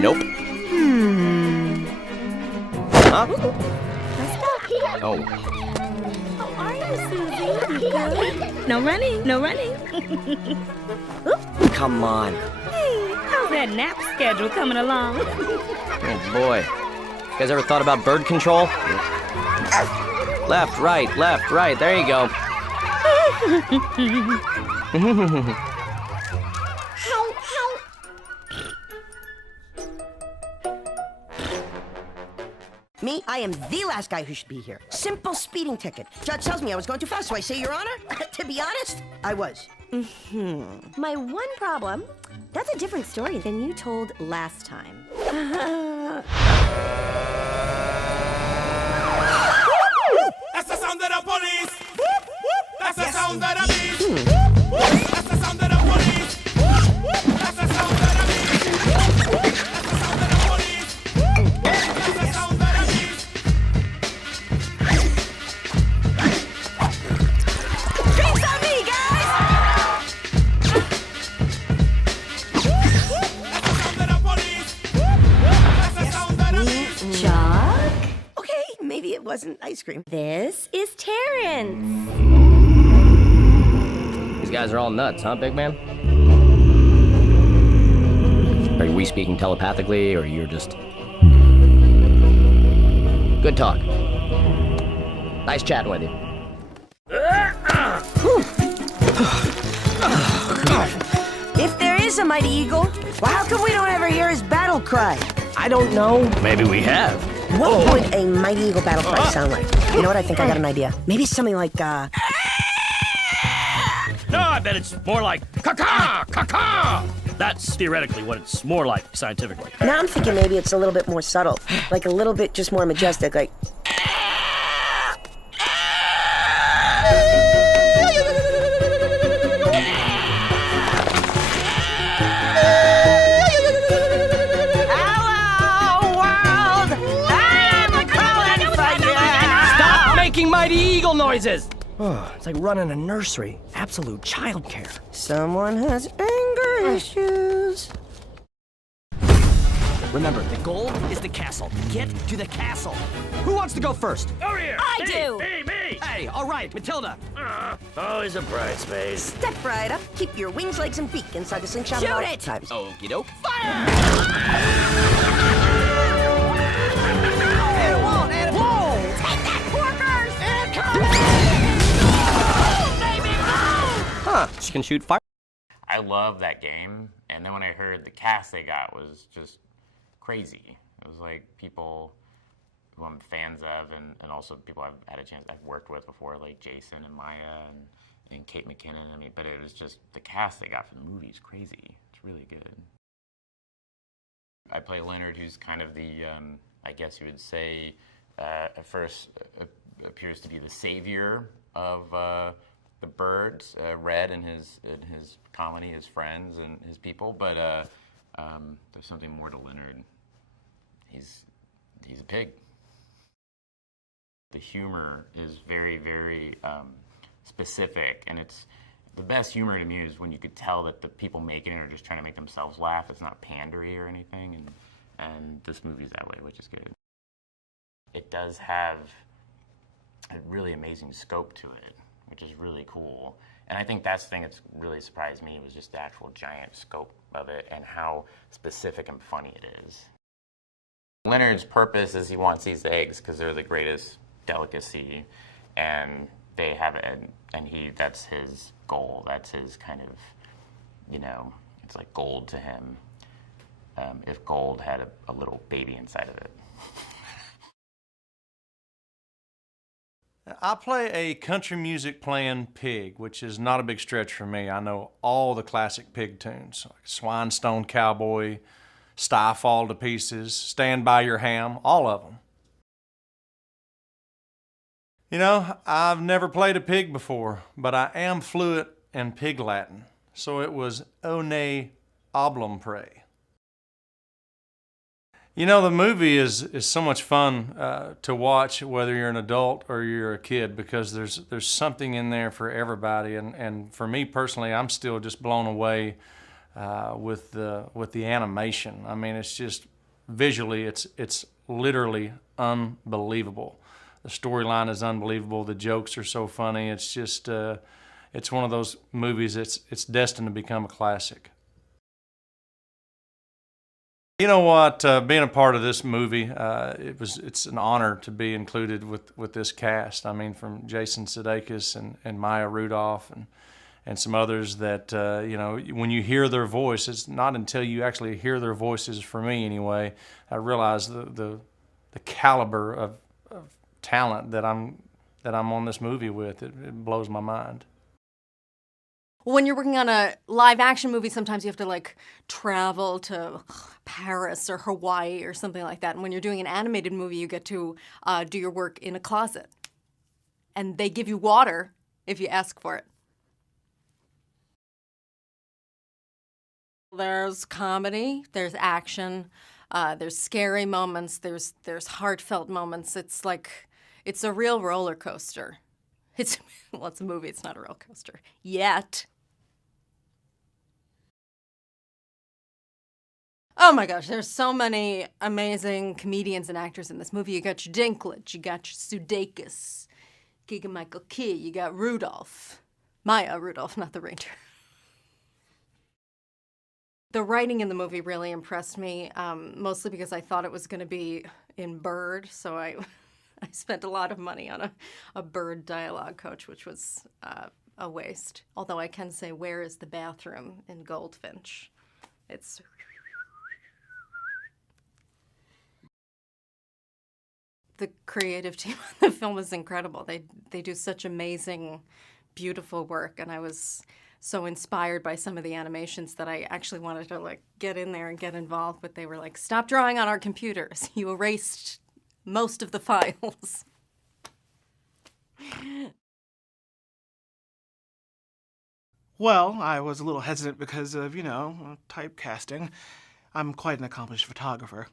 Nope. Huh? Let's go. Oh. How are you, Susie? No running, no running. Come on. Hey, how's that nap schedule coming along? Oh, boy. You guys ever thought about bird control? Left, right, there you go. Me? I am the last guy who should be here. Simple speeding ticket. Judge tells me I was going too fast, so I say, Your Honor, to be honest, I was. My one problem, that's a different story than you told last time. That's the sound of the police! That's the sound of the beast! That's the sound of the police! That's the sound of the beast! That's the sound of the police! That's the sound of the beast! Drinks on me, guys! That's the sound of the police! That's the sound of the beast! Chuck, Okay, maybe it wasn't ice cream. this is Terrence. These guys are all nuts, huh, big man? Are we speaking telepathically, or you're just... Good talk. Nice chatting with you. If there is a mighty eagle, well, how come we don't ever hear his battle cry? I don't know. Maybe we have. What would a mighty eagle battle cry sound like? You know what? I think I got an idea. Maybe something like, No, I bet it's more like caw-caw, caw-caw. That's theoretically what it's more like scientifically. Now I'm thinking maybe it's a little bit more subtle. Like a little bit just more majestic, like... Stop making mighty eagle noises! Oh, it's like running a nursery. Absolute childcare. Someone has anger issues. Remember, the goal is the castle. Get to the castle. Who wants to go first? Over here! I do. Me! Hey, all right, Matilda. Always a bright space. Step right up, keep your wings, legs, and beak inside the slingshot Shoot at all it! times. Okie doke. Huh, she can shoot fire. I love that game, and then when I heard the cast they got was just crazy. It was like people who I'm fans of, and also people I've had a chance I've worked with before, like Jason and Maya and Kate McKinnon. I mean, but it was just the cast they got for the movie is crazy. It's really good. I play Leonard, who's kind of the, I guess you would say, at first appears to be the savior of the birds, Red and his colony, his friends and his people. But there's something more to Leonard. He's a pig. The humor is very, very specific, and it's the best humor to me is when you could tell that the people making it are just trying to make themselves laugh. It's not pandery or anything, and this movie's that way, which is good. It does have a really amazing scope to it, which is really cool. And I think that's the thing that's really surprised me was just the actual giant scope of it and how specific and funny it is. Leonard's purpose is he wants these eggs because they're the greatest delicacy, and they have it, and that's his goal. That's his kind of, it's like gold to him. If gold had a little baby inside of it. I play a country music playing pig, which is not a big stretch for me. I know all the classic pig tunes, like Swine Stone Cowboy, Sty Fall to Pieces, Stand By Your Ham, all of them. I've never played a pig before, but I am fluent in pig Latin, so it was One Oblum Pray. The movie is so much fun to watch, whether you're an adult or you're a kid, because there's something in there for everybody. And for me personally, I'm still just blown away with the animation. I mean, it's just visually, it's literally unbelievable. The storyline is unbelievable. The jokes are so funny. It's just it's one of those movies. It's destined to become a classic. You know what? Being a part of this movie, it's an honor to be included with this cast. I mean, from Jason Sudeikis and Maya Rudolph and some others that you know, when you hear their voice, it's not until you actually hear their voices, for me anyway, I realize the caliber of talent that I'm on this movie with. It blows my mind. When you're working on a live action movie, sometimes you have to like travel to Paris or Hawaii or something like that. And when you're doing an animated movie, you get to do your work in a closet. And they give you water if you ask for it. There's comedy, there's action, there's scary moments, there's heartfelt moments. It's like, it's a real roller coaster. Well, it's a movie, it's not a roller coaster. Yet. Oh my gosh, there's so many amazing comedians and actors in this movie. You got your Dinklage, you got your Sudeikis, Keegan-Michael Key, you got Rudolph. Maya Rudolph, not the reindeer. The writing in the movie really impressed me, mostly because I thought it was going to be in Bird, so I spent a lot of money on a Bird dialogue coach, which was a waste. Although I can say, where is the bathroom in Goldfinch? It's... The creative team on the film is incredible. They do such amazing, beautiful work, and I was so inspired by some of the animations that I actually wanted to like get in there and get involved, but they were like, stop drawing on our computers. You erased most of the files. Well, I was a little hesitant because of, you know, typecasting. I'm quite an accomplished photographer.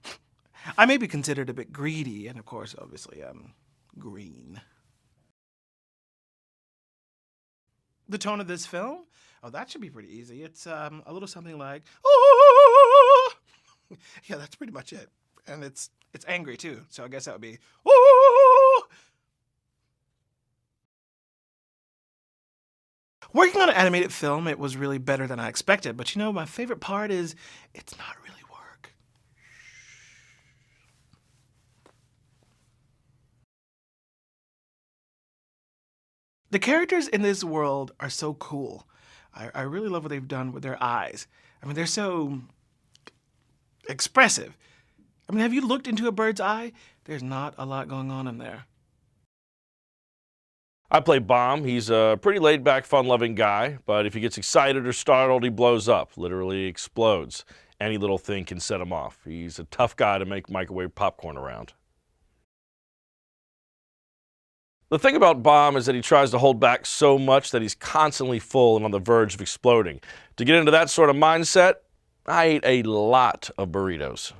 I may be considered a bit greedy, and of course, obviously, I'm green. The tone of this film? Oh, that should be pretty easy. It's a little something like, oh! Yeah, that's pretty much it. And it's angry, too, so I guess that would be, oh! Working on an animated film, it was really better than I expected, but you know, my favorite part is it's not really work. The characters in this world are so cool. I really love what they've done with their eyes. I mean, they're so expressive. I mean, have you looked into a bird's eye? There's not a lot going on in there. I play Bomb. He's a pretty laid-back, fun-loving guy, but if he gets excited or startled, he blows up, literally explodes. Any little thing can set him off. He's a tough guy to make microwave popcorn around. The thing about Bomb is that he tries to hold back so much that he's constantly full and on the verge of exploding. To get into that sort of mindset, I ate a lot of burritos.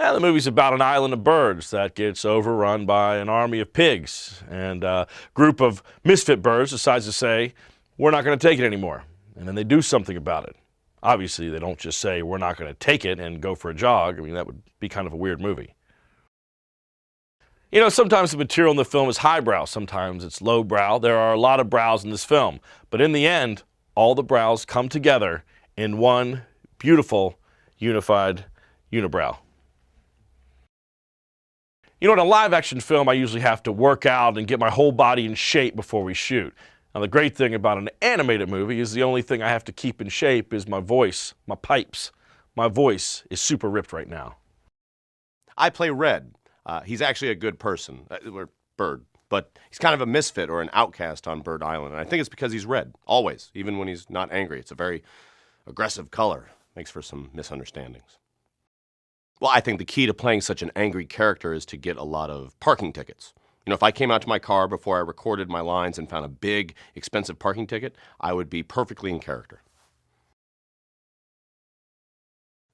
And the movie's about an island of birds that gets overrun by an army of pigs. And a group of misfit birds decides to say, we're not going to take it anymore. And then they do something about it. Obviously, they don't just say, we're not going to take it and go for a jog. I mean, that would be kind of a weird movie. You know, sometimes the material in the film is highbrow, sometimes it's lowbrow. There are a lot of brows in this film. But in the end, all the brows come together in one beautiful, unified unibrow. You know, in a live-action film, I usually have to work out and get my whole body in shape before we shoot. Now, the great thing about an animated movie is the only thing I have to keep in shape is my voice, my pipes. My voice is super ripped right now. I play Red. He's actually a good person, or Bird, but he's kind of a misfit or an outcast on Bird Island, and I think it's because he's red, always, even when he's not angry. It's a very aggressive color. Makes for some misunderstandings. Well, I think the key to playing such an angry character is to get a lot of parking tickets. You know, if I came out to my car before I recorded my lines and found a big, expensive parking ticket, I would be perfectly in character.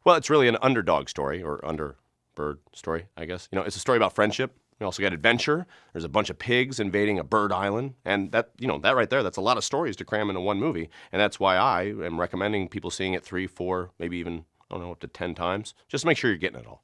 Well, it's really an underdog story, or Bird story, I guess. You know, it's a story about friendship. We also got adventure. There's a bunch of pigs invading a bird island. And that right there, that's a lot of stories to cram into one movie. And that's why I am recommending people seeing it 3, 4, maybe even, I don't know, up to 10 times. Just make sure you're getting it all.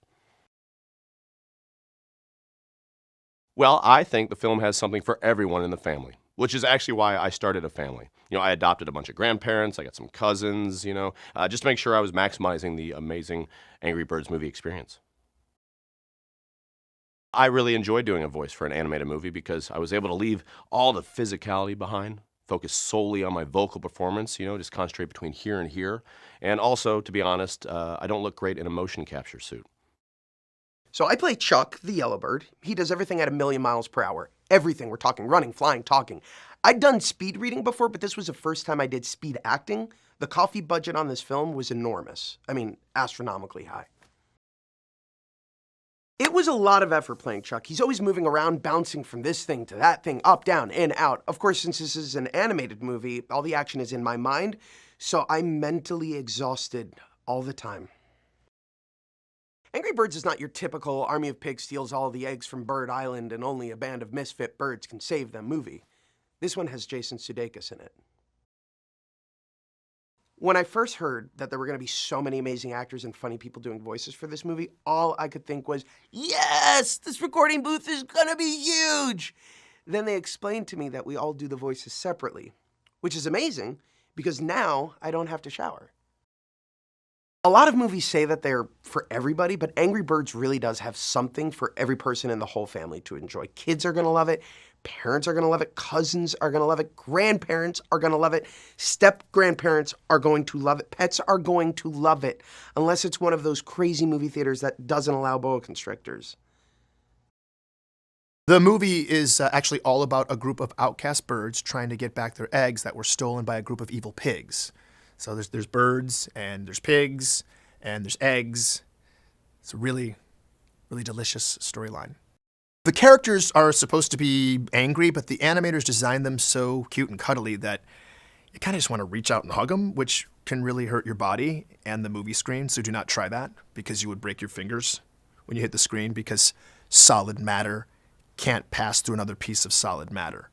Well, I think the film has something for everyone in the family, which is actually why I started a family. I adopted a bunch of grandparents. I got some cousins, just to make sure I was maximizing the amazing Angry Birds movie experience. I really enjoyed doing a voice for an animated movie because I was able to leave all the physicality behind, focus solely on my vocal performance, just concentrate between here and here. And also, to be honest, I don't look great in a motion capture suit. So I play Chuck, the yellow bird. He does everything at 1,000,000 miles per hour. Everything. We're talking running, flying, talking. I'd done speed reading before, but this was the first time I did speed acting. The coffee budget on this film was enormous. I mean, astronomically high. It was a lot of effort playing Chuck. He's always moving around, bouncing from this thing to that thing, up, down, in, out. Of course, since this is an animated movie, all the action is in my mind, so I'm mentally exhausted all the time. Angry Birds is not your typical army of pigs steals all the eggs from Bird Island and only a band of misfit birds can save them movie. This one has Jason Sudeikis in it. When I first heard that there were going to be so many amazing actors and funny people doing voices for this movie, all I could think was, yes, this recording booth is going to be huge. Then they explained to me that we all do the voices separately, which is amazing because now I don't have to shower. A lot of movies say that they're for everybody, but Angry Birds really does have something for every person in the whole family to enjoy. Kids are gonna love it, parents are gonna love it, cousins are gonna love it, grandparents are gonna love it, step-grandparents are going to love it, pets are going to love it, unless it's one of those crazy movie theaters that doesn't allow boa constrictors. The movie is actually all about a group of outcast birds trying to get back their eggs that were stolen by a group of evil pigs. So there's birds, and there's pigs, and there's eggs. It's a really, really delicious storyline. The characters are supposed to be angry, but the animators designed them so cute and cuddly that you kind of just want to reach out and hug them, which can really hurt your body and the movie screen, so do not try that, because you would break your fingers when you hit the screen, because solid matter can't pass through another piece of solid matter.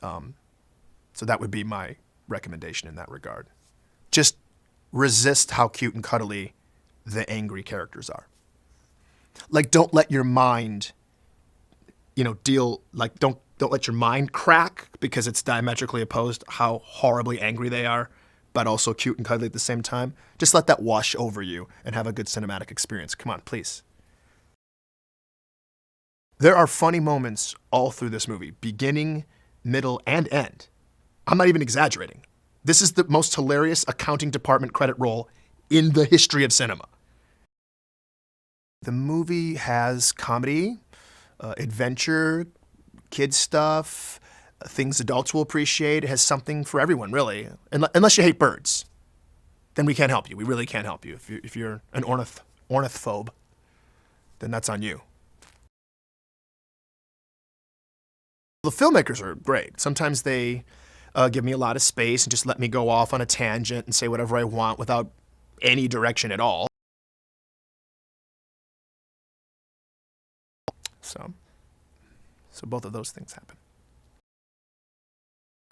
So that would be my recommendation in that regard. Just resist how cute and cuddly the angry characters are. Like, don't let your mind, don't let your mind crack because it's diametrically opposed how horribly angry they are, but also cute and cuddly at the same time. Just let that wash over you and have a good cinematic experience. Come on, please. There are funny moments all through this movie, beginning, middle, and end. I'm not even exaggerating. This is the most hilarious accounting department credit roll in the history of cinema. The movie has comedy, adventure, kids stuff, things adults will appreciate. It has something for everyone, really. Unless you hate birds, then we can't help you. We really can't help you. If you're an ornithophobe, then that's on you. The filmmakers are great. Sometimes they give me a lot of space and just let me go off on a tangent and say whatever I want without any direction at all. So both of those things happen.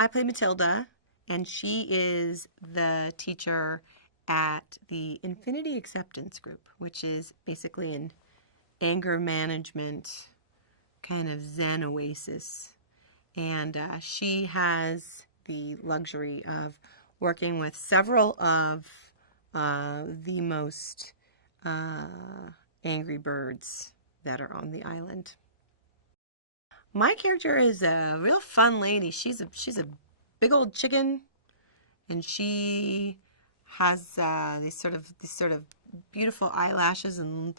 I play Matilda, and she is the teacher at the Infinity Acceptance Group, which is basically an anger management kind of Zen oasis. And she has the luxury of working with several of the most angry birds that are on the island. My character is a real fun lady. She's a big old chicken, and she has these sort of beautiful eyelashes, and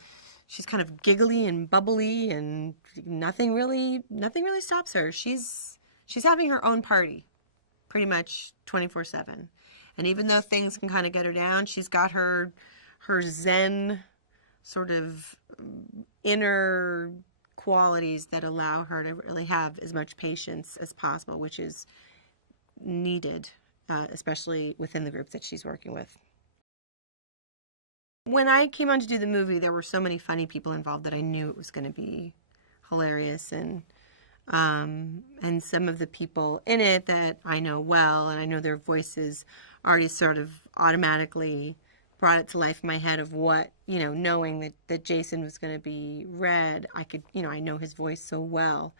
she's kind of giggly and bubbly, and nothing really stops her. She's having her own party pretty much 24/7. And even though things can kind of get her down, she's got her Zen sort of inner qualities that allow her to really have as much patience as possible, which is needed, especially within the group that she's working with. When I came on to do the movie, there were so many funny people involved that I knew it was going to be hilarious, and some of the people in it that I know well, and I know their voices already sort of automatically brought it to life in my head of what, knowing that Jason was going to be Red, I could, I know his voice so well.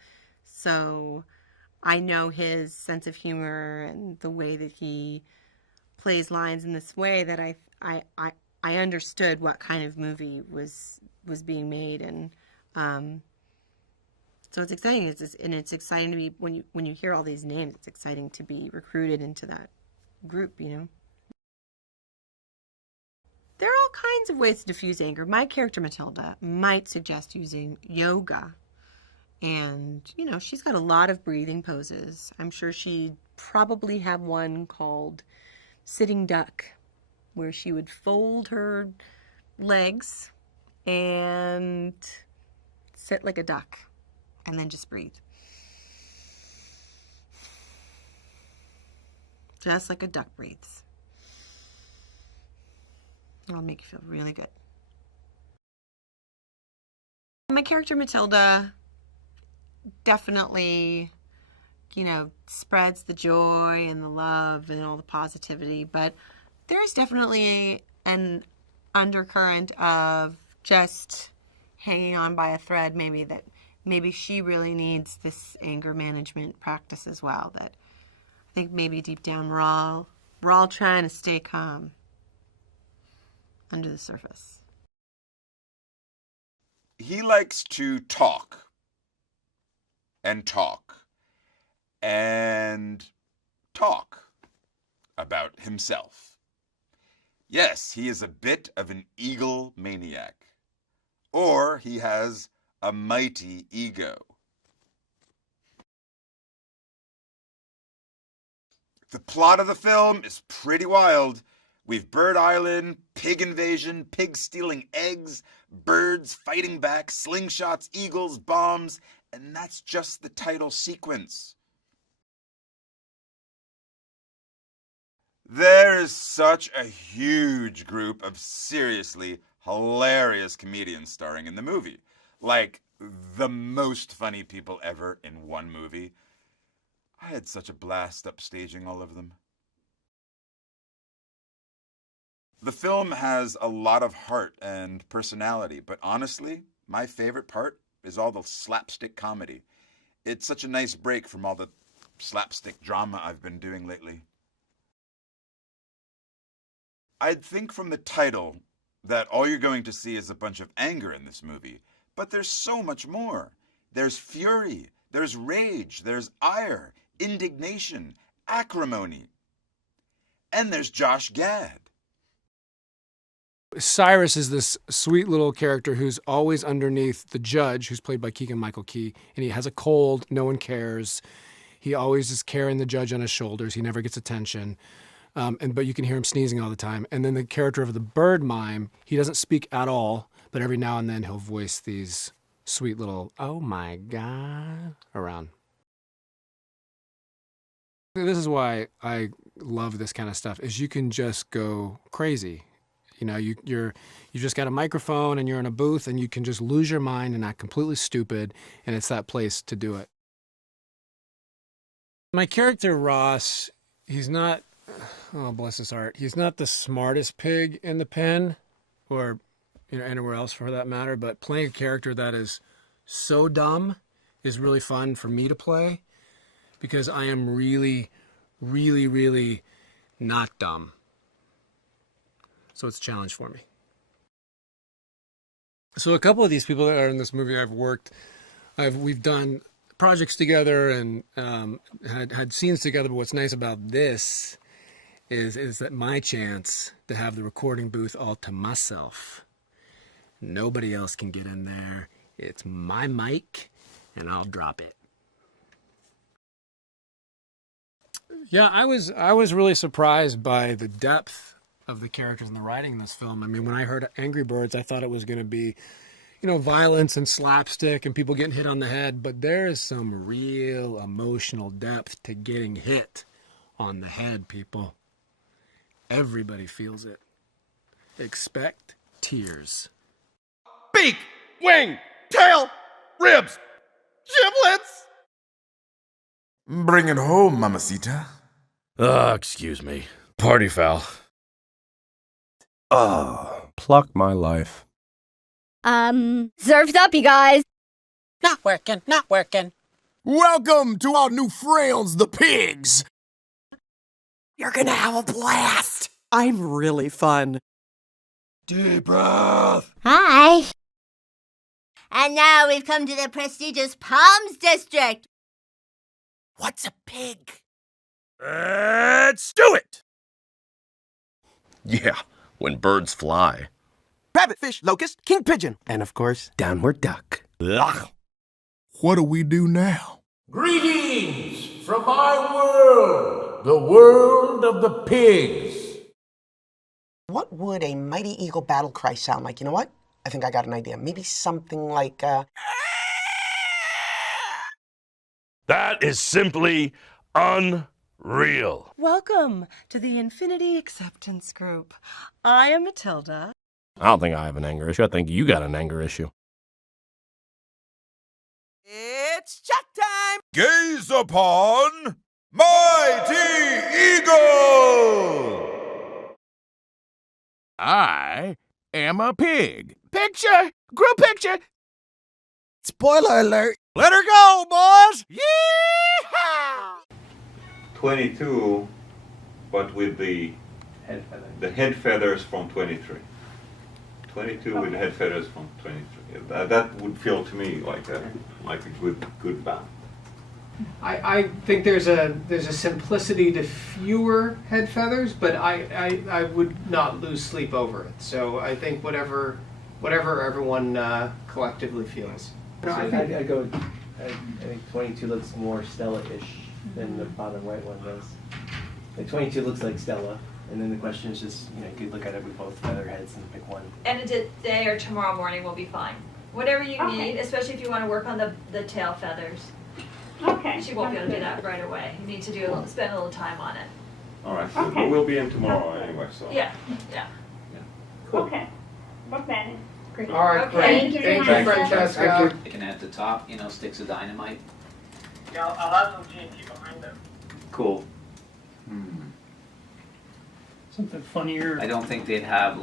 So I know his sense of humor and the way that he plays lines in this way that I understood what kind of movie was being made, and so it's exciting. It's exciting to be when you hear all these names. It's exciting to be recruited into that group. There are all kinds of ways to diffuse anger. My character Matilda might suggest using yoga, and she's got a lot of breathing poses. I'm sure she'd probably have one called sitting duck, where she would fold her legs and sit like a duck and then just breathe. Just like a duck breathes. It'll make you feel really good. My character Matilda definitely, spreads the joy and the love and all the positivity, but there's definitely an undercurrent of just hanging on by a thread, maybe she really needs this anger management practice as well, that I think maybe deep down we're all trying to stay calm under the surface. He likes to talk and talk and talk about himself. Yes, he is a bit of an eagle maniac, or he has a mighty ego. The plot of the film is pretty wild. We've Bird Island, pig invasion, pigs stealing eggs, birds fighting back, slingshots, eagles, bombs, and that's just the title sequence. There is such a huge group of seriously hilarious comedians starring in the movie. Like, the most funny people ever in one movie. I had such a blast upstaging all of them. The film has a lot of heart and personality, but honestly, my favorite part is all the slapstick comedy. It's such a nice break from all the slapstick drama I've been doing lately. I'd think from the title that all you're going to see is a bunch of anger in this movie, but there's so much more. There's fury, there's rage, there's ire, indignation, acrimony, and there's Josh Gad. Cyrus is this sweet little character who's always underneath the judge, who's played by Keegan-Michael Key, and he has a cold, no one cares. He always is carrying the judge on his shoulders. He never gets attention. But you can hear him sneezing all the time. And then the character of the bird mime, he doesn't speak at all, but every now and then he'll voice these sweet little, oh my God, around. This is why I love this kind of stuff, is you can just go crazy. You just got a microphone and you're in a booth and you can just lose your mind and act completely stupid, and it's that place to do it. My character Ross, he's not, oh bless his heart, he's not the smartest pig in the pen, or anywhere else for that matter, but playing a character that is so dumb is really fun for me to play, because I am really, really, really not dumb. So it's a challenge for me. So a couple of these people that are in this movie we've done projects together and had scenes together, but what's nice about this is that my chance to have the recording booth all to myself. Nobody else can get in there. It's my mic, and I'll drop it. Yeah, I was really surprised by the depth of the characters and the writing in this film. I mean, when I heard Angry Birds, I thought it was going to be, violence and slapstick and people getting hit on the head, but there is some real emotional depth to getting hit on the head, people. Everybody feels it. Expect tears. Beak, wing, tail, ribs, Giblets! Bring it home, mamacita. Excuse me. Party foul. Pluck my life. Surf's up, you guys. Not working. Welcome to our new friends, the pigs. You're gonna have a blast. I'm really fun. Deep breath. Hi. And now we've come to the prestigious Palms District. What's a pig? Let's do it! Yeah, when birds fly. Rabbit, fish, locust, king pigeon, and of course, downward duck. Ugh. What do we do now? Greetings from my world, the world of the pigs. What would a mighty eagle battle cry sound like? You know what? I think I got an idea. Maybe something like, That is simply unreal. Welcome to the Infinity Acceptance Group. I am Matilda. I don't think I have an anger issue. I think you got an anger issue. it's chat time! Gaze upon Mighty Eagle! I am a pig. Picture! Group picture! Spoiler alert! Let her go, boys! Yeehaw! 22, but with the head feathers from 23. 22 with head feathers from 23. That would feel to me like a good balance. I think there's a simplicity to fewer head feathers, but I would not lose sleep over it. So I think whatever everyone collectively feels. I'd go. I think 22 looks more Stella-ish than the bottom right one does. Like 22 looks like Stella, and then the question is just, you could look at it with both feather heads and pick one. And today or tomorrow morning will be fine. Whatever you need, especially if you want to work on the tail feathers. Okay. She won't be able to do that right away. You need to spend a little time on it. All right, but we'll be in tomorrow anyway, so. Yeah. Cool. Okay. Okay. Great. All right, great. Thank you, Francesca. They can add the top, sticks of dynamite. Yeah, I'll add some TNT behind them. Cool. Something funnier. I don't think they'd have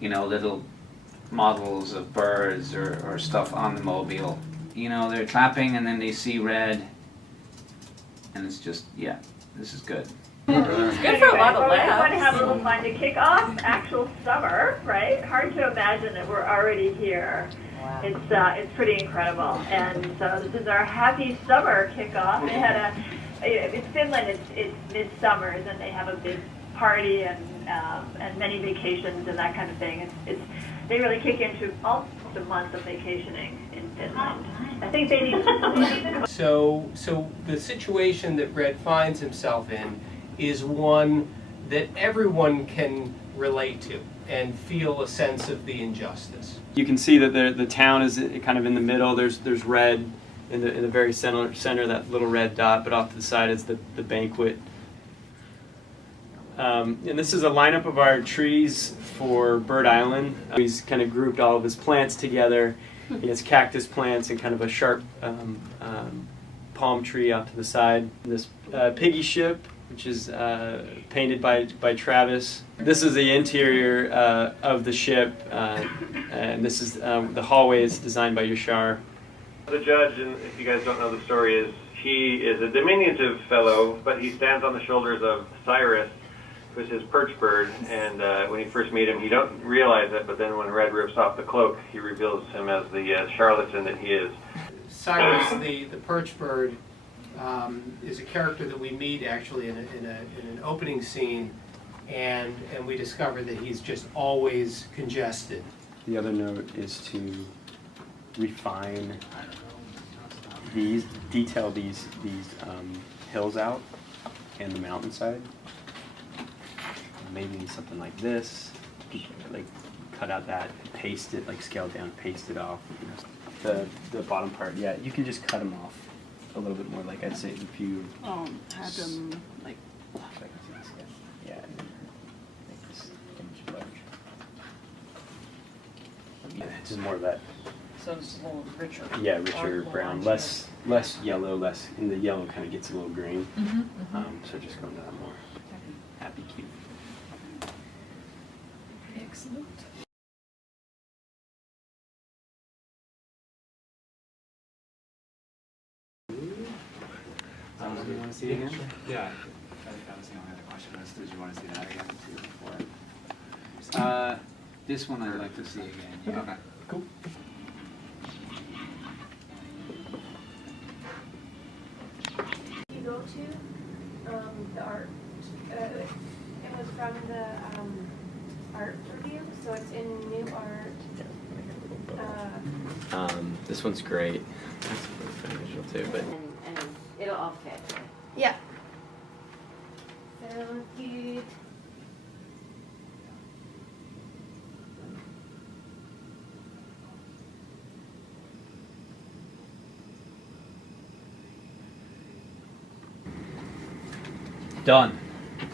little models of birds or stuff on the mobile. They're trapping and then they see red, and it's just, this is good. It's good for a lot of We laughs. want to have a little fun to kick off actual summer, right? Hard to imagine that we're already here. Wow. It's pretty incredible, and so this is our happy summer kickoff. They had in Finland it's midsummers and they have a big party and many vacations and that kind of thing. They really kick into almost a month of vacationing in Finland. I think they need. So the situation that Red finds himself in is one that everyone can relate to and feel a sense of the injustice. You can see that the town is kind of in the middle. There's red in the very center, that little red dot, but off to the side is the banquet. And this is a lineup of our trees for Bird Island. He's kind of grouped all of his plants together. He has cactus plants and kind of a sharp palm tree out to the side. This piggy ship, which is painted by Travis. This is the interior of the ship, and this is the hallway is designed by Yashar. The judge, and if you guys don't know the story, he is a diminutive fellow, but he stands on the shoulders of Cyrus, who's his perch bird, and when you first meet him, you don't realize it, but then when Red rips off the cloak, he reveals him as the charlatan that he is. Cyrus, the perch bird, is a character that we meet actually in an opening scene, and we discover that he's just always congested. The other note is to refine detail these hills out and the mountainside. Maybe something like this, like cut out that, paste it, like scale down, paste it off. The bottom part, you can just cut them off a little bit more. Like I'd say if you Had them like. Yeah, and then make this image large. Yeah, just more of that So it's a little richer. Yeah, richer brown, less yellow, less, and the yellow kind of gets a little green. So just going to that more happy cute. Excellent. Do you want to see it again? Yeah. That was the only other question. Did you want to see that again too before? This one I'd like to see again. Yeah. Okay. Cool. You go to the art. It was from the art review, so it's in new art. This one's great. That's really visual too, but And it'll all fit. Yeah. So cute. Done.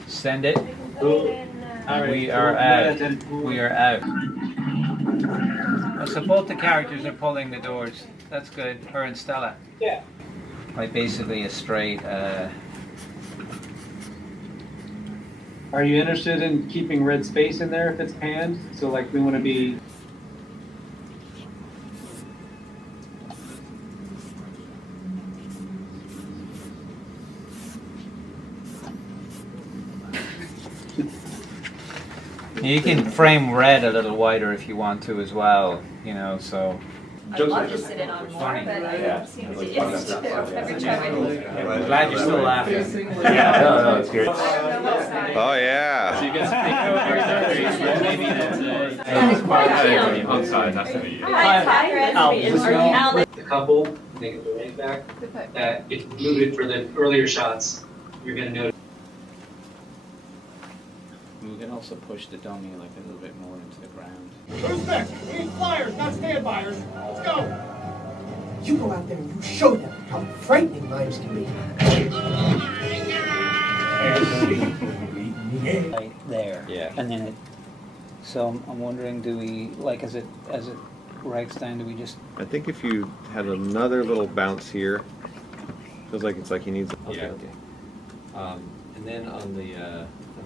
Send it. We are out. We are out. So both the characters are pulling the doors. That's good. Her and Stella. Yeah. Like basically a straight. Are you interested in keeping red space in there if it's panned? So like we want to be. You can frame red a little wider if you want to as well. You know, so. I'd love to sit in on more, but I don't seem to get to every time I leave. I'm glad you're still laughing. No, it's great. Oh yeah. So you get some Maybe that's outside, that's what you The couple, they get the ring back. That if you move it for the earlier shots, you're going to notice. We can also push the dummy like a little bit more into the ground. Who's next? We need flyers, not stand-byers. Let's go. You go out there and you show them how frightening lives can be. Right there. Yeah. And then it. So I'm wondering, do we like as it writes down? Do we just? I think if you had another little bounce here, feels like it's like he needs. Okay. And then on the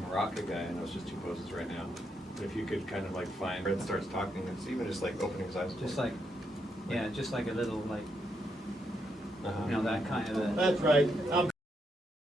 Maraca guy, I know it's just two poses right now. But if you could kind of like find Red starts talking, it's even just like opening his eyes. Just like, yeah, just like a little like, you know, that kind of. That's right.